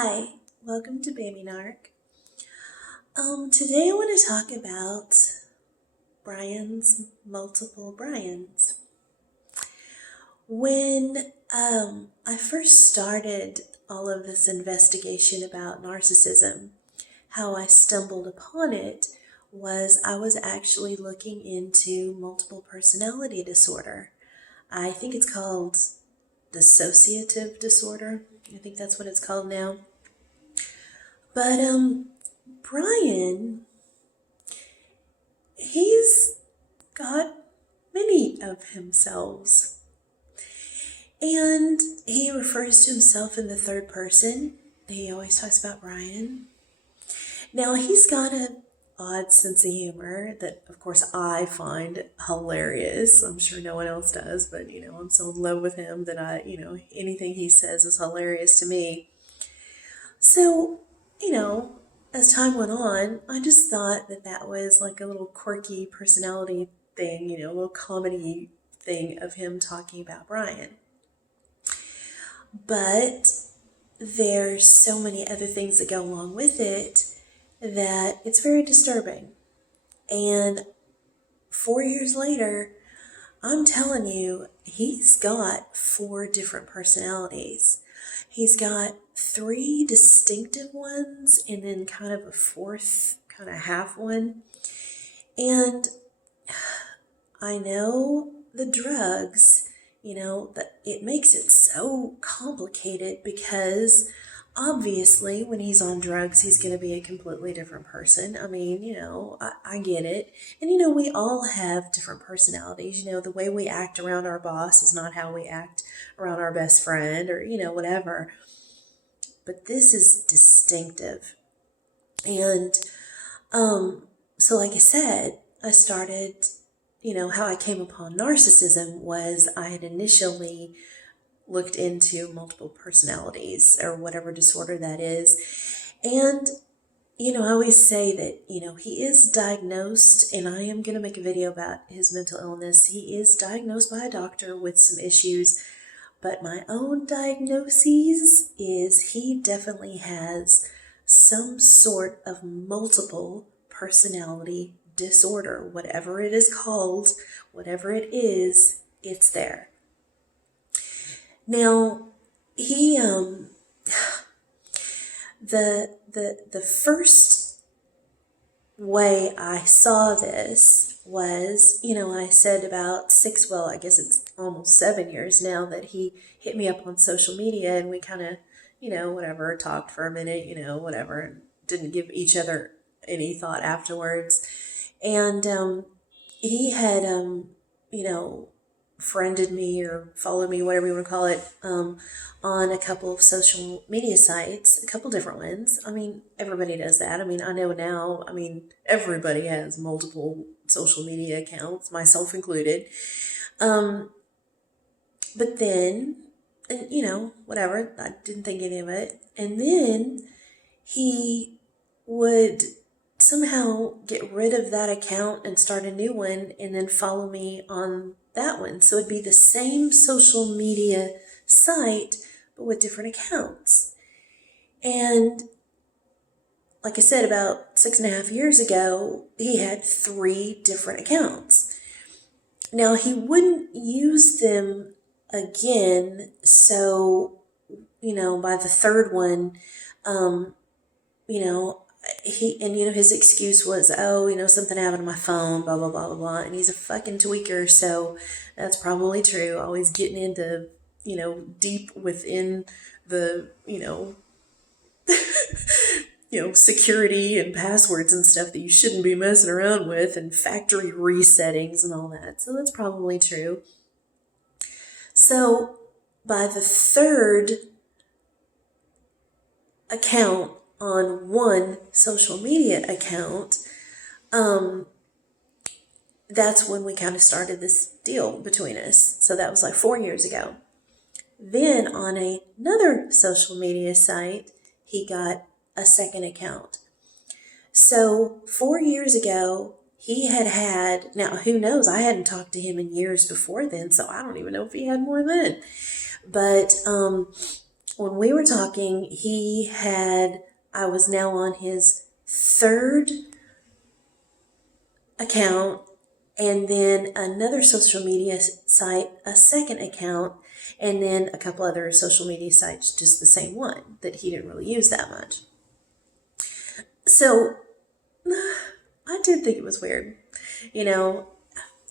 Hi, welcome to Baby Narc. Today I want to talk about Bryan's multiple Bryans. When I first started all of this investigation about narcissism, how I stumbled upon it was I was actually looking into multiple personality disorder. I think it's called dissociative disorder. I think that's what it's called now. But Bryan, he's got many of himself. And he refers to himself in the third person. He always talks about Bryan. Now, he's got an odd sense of humor that, of course, I find hilarious. I'm sure no one else does, but, I'm so in love with him that anything he says is hilarious to me. So, as time went on, I just thought that was like a little quirky personality thing, a little comedy thing of him talking about Bryan. But there's so many other things that go along with it that it's very disturbing. And 4 years later, I'm telling you, he's got 4 different personalities. He's got 3 distinctive ones and then kind of a 4th, kind of half one. And I know the drugs, that it makes it so complicated because obviously when he's on drugs, he's going to be a completely different person. I mean, I get it. And, we all have different personalities. The way we act around our boss is not how we act around our best friend or, whatever. But this is distinctive. And so like I said, I started, how I came upon narcissism was I had initially looked into multiple personalities or whatever disorder that is. And, I always say that, he is diagnosed, and I am going to make a video about his mental illness. He is diagnosed by a doctor with some issues. But my own diagnosis is he definitely has some sort of multiple personality disorder. Whatever it is called, whatever it is, it's there. Now, he, the first way I saw this was, I said about I guess it's almost 7 years now that he hit me up on social media and we kind of, whatever, talked for a minute, whatever, and didn't give each other any thought afterwards. And he had, friended me or followed me, whatever you want to call it, on a couple of social media sites, a couple different ones. I mean, everybody does that. I mean, I know now, everybody has multiple social media accounts, myself included. But then, and, whatever, I didn't think any of it. And then he would somehow get rid of that account and start a new one and then follow me on that one. So it'd be the same social media site, but with different accounts. And like I said, about 6.5 years ago, he had 3 different accounts. Now, he wouldn't use them again. So, by the third one, his excuse was, something happened to my phone, blah, blah, blah, blah, blah. And he's a fucking tweaker. So that's probably true. Always getting into, deep within the, security and passwords and stuff that you shouldn't be messing around with and factory resettings and all that. So that's probably true. So by the third account on one social media account, that's when we kind of started this deal between us. So that was like 4 years ago. Then on another social media site, he got a second account. So 4 years ago, he had, now who knows, I hadn't talked to him in years before then, so I don't even know if he had more then. But when we were talking, I was now on his third account, and then another social media site, a second account, and then a couple other social media sites, just the same one that he didn't really use that much. So I did think it was weird. I'm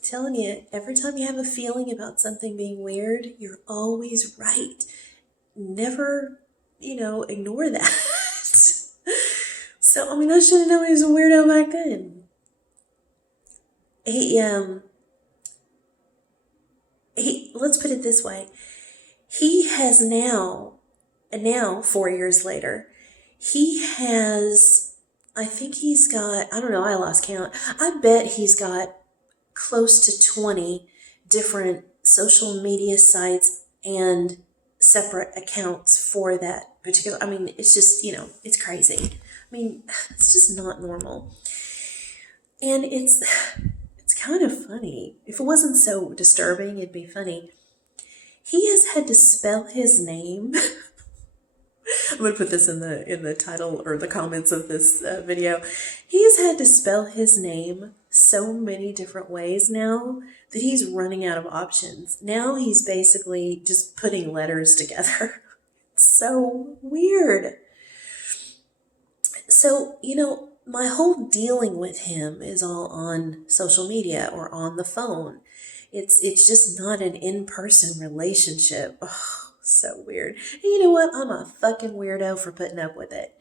telling you, every time you have a feeling about something being weird, you're always right. Never, ignore that. So, I should have known he was a weirdo back then. Let's put it this way. He has now 4 years later, I think he's got, I don't know, I lost count. I bet he's got close to 20 different social media sites and separate accounts for that particular, it's just, it's crazy. It's just not normal. And it's kind of funny. If it wasn't so disturbing, it'd be funny. He has had to spell his name. I'm going to put this in the title or the comments of this video. He has had to spell his name so many different ways now that he's running out of options. Now he's basically just putting letters together. It's so weird. So, my whole dealing with him is all on social media or on the phone. It's just not an in-person relationship. Oh, so weird. And you know what? I'm a fucking weirdo for putting up with it.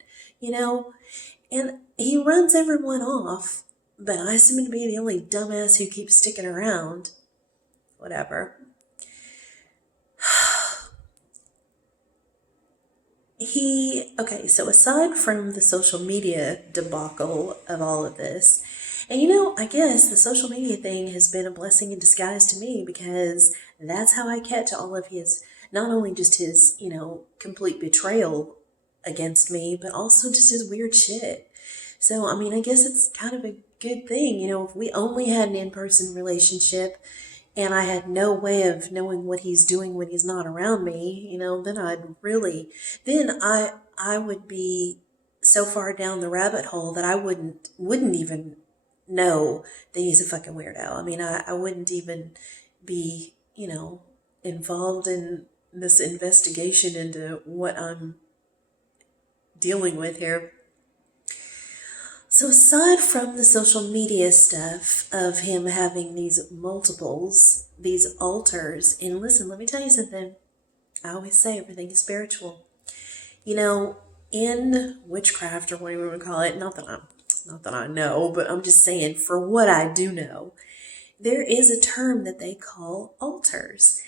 And he runs everyone off, but I seem to be the only dumbass who keeps sticking around. Whatever. So aside from the social media debacle of all of this, and I guess the social media thing has been a blessing in disguise to me, because that's how I catch all of his, not only just his, complete betrayal against me, but also just his weird shit. So, I guess it's kind of a good thing, if we only had an in-person relationship and I had no way of knowing what he's doing when he's not around me, then I would be so far down the rabbit hole that I wouldn't even know that he's a fucking weirdo. I wouldn't even be, involved in this investigation into what I'm dealing with here. So aside from the social media stuff of him having these multiples, these altars, and listen, let me tell you something. I always say everything is spiritual. In witchcraft, or whatever you want to call it, not that I know, but I'm just saying, for what I do know, there is a term that they call altars.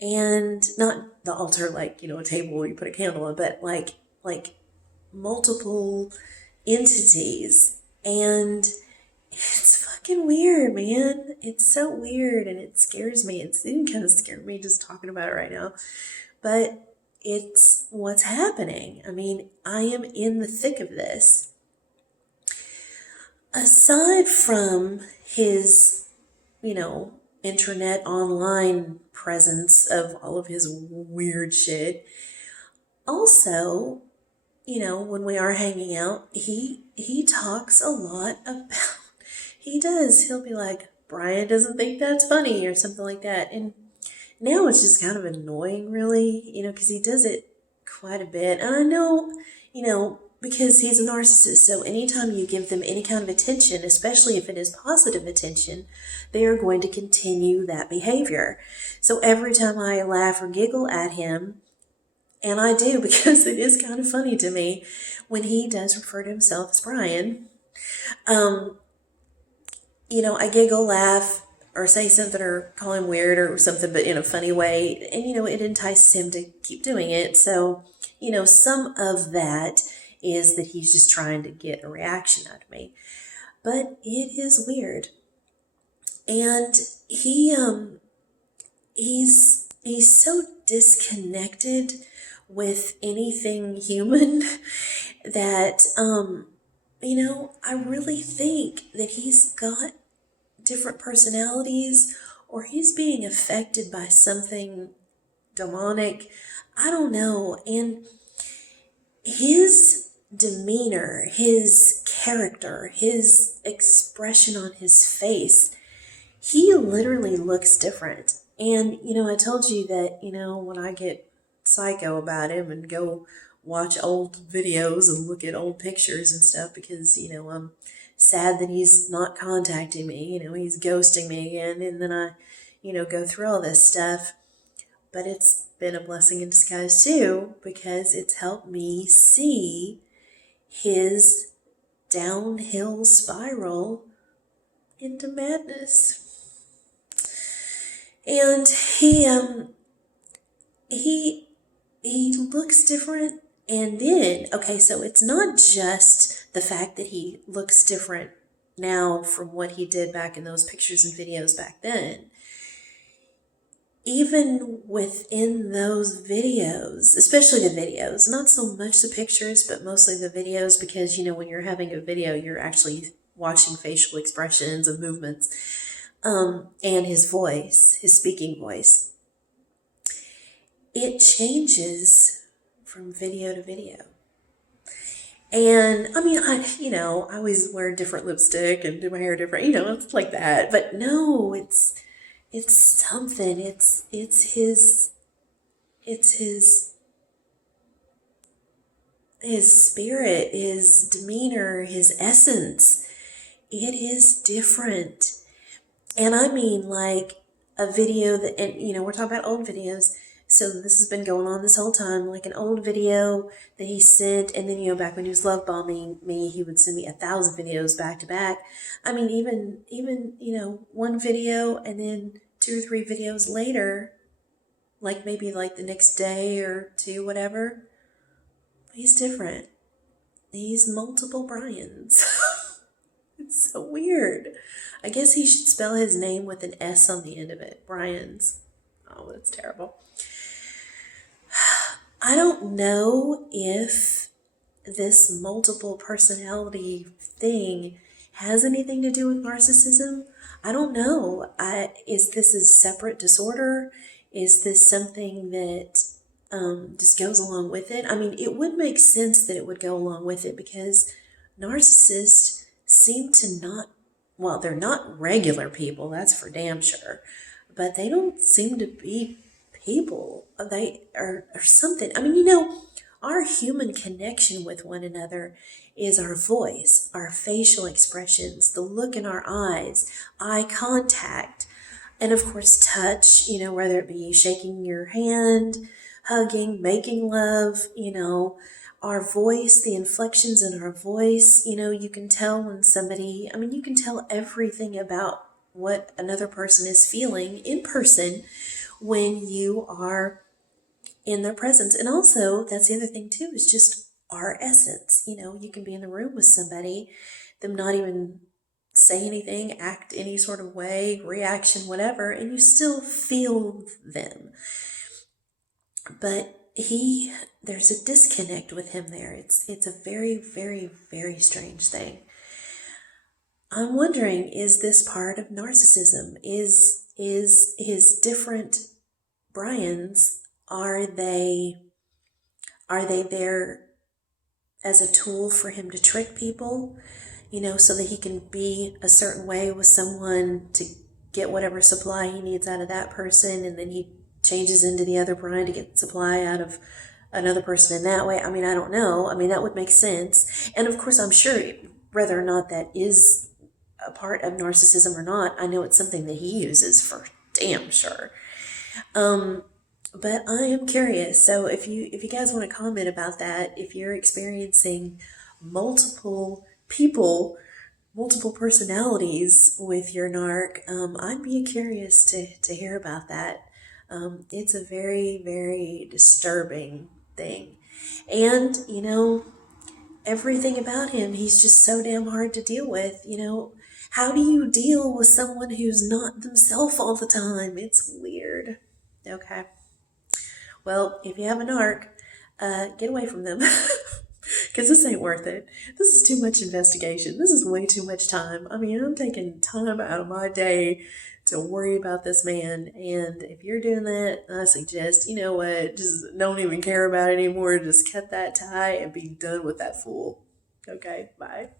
And not the altar like, a table where you put a candle on, but like multiple entities. And it's fucking weird, man. It's so weird, and it scares me. It's even kind of scared me just talking about it right now. But it's what's happening. I am in the thick of this. Aside from his, internet online presence of all of his weird shit, also, when we are hanging out, he talks a lot about, he'll be like, Brian doesn't think that's funny or something like that. And now it's just kind of annoying, really, because he does it quite a bit. And I know, because he's a narcissist, so anytime you give them any kind of attention, especially if it is positive attention, they are going to continue that behavior. So every time I laugh or giggle at him, and I do, because it is kind of funny to me, when he does refer to himself as Brian, I giggle, laugh, or say something or call him weird or something, but in a funny way. And, it entices him to keep doing it. So, some of that is that he's just trying to get a reaction out of me. But it is weird. And he's so disconnected with anything human that, I really think that he's got different personalities, or he's being affected by something demonic. I don't know. And his demeanor, his character, his expression on his face, he literally looks different. And, I told you that, when I get psycho about him and go watch old videos and look at old pictures and stuff because, I'm sad that he's not contacting me, he's ghosting me again. And then I, go through all this stuff. But it's been a blessing in disguise too, because it's helped me see his downhill spiral into madness. And he looks different. And then, okay, so it's not just the fact that he looks different now from what he did back in those pictures and videos back then. Even within those videos, especially the videos, not so much the pictures, but mostly the videos, because, when you're having a video, you're actually watching facial expressions and movements, and his voice, his speaking voice. It changes from video to video. And, I always wear different lipstick and do my hair different, it's like that. But no, it's something. It's his spirit, his demeanor, his essence. It is different. And I mean, like a video that, and we're talking about old videos. So this has been going on this whole time, like an old video that he sent. And then, back when he was love bombing me, he would send me 1,000 videos back to back. I mean, even, one video and then 2 or 3 videos later, like maybe like the next day or 2, whatever, he's different. He's multiple Bryans. It's so weird. I guess he should spell his name with an S on the end of it. Bryans. Oh, that's terrible. I don't know if this multiple personality thing has anything to do with narcissism. I don't know. Is this a separate disorder? Is this something that just goes along with it? I mean, it would make sense that it would go along with it, because narcissists seem to not, well, they're not regular people, that's for damn sure, but they don't seem to be people. They are something. I mean, our human connection with one another is our voice, our facial expressions, the look in our eyes, eye contact, and of course touch, whether it be shaking your hand, hugging, making love, our voice, the inflections in our voice. You can tell when somebody, you can tell everything about what another person is feeling in person when you are in their presence. And also, that's the other thing too, is just our essence. You can be in the room with somebody, them not even say anything, act any sort of way, reaction, whatever, and you still feel them. But there's a disconnect with him there. It's a very, very, very strange thing. I'm wondering, is this part of narcissism? Is his different Bryans, are they there as a tool for him to trick people, so that he can be a certain way with someone to get whatever supply he needs out of that person, and then he changes into the other Brian to get supply out of another person in that way? I don't know. That would make sense. And of course, I'm sure whether or not that is a part of narcissism or not, I know it's something that he uses for damn sure. But I am curious. So if you guys want to comment about that, if you're experiencing multiple people, multiple personalities with your narc, I'd be curious to hear about that. It's a very, very disturbing thing. And, everything about him, he's just so damn hard to deal with. How do you deal with someone who's not themselves all the time? It's weird. Okay. Well, if you have a narc, get away from them. Because this ain't worth it. This is too much investigation. This is way too much time. I'm taking time out of my day to worry about this man. And if you're doing that, I suggest, you know what, just don't even care about it anymore. Just cut that tie and be done with that fool. Okay, bye.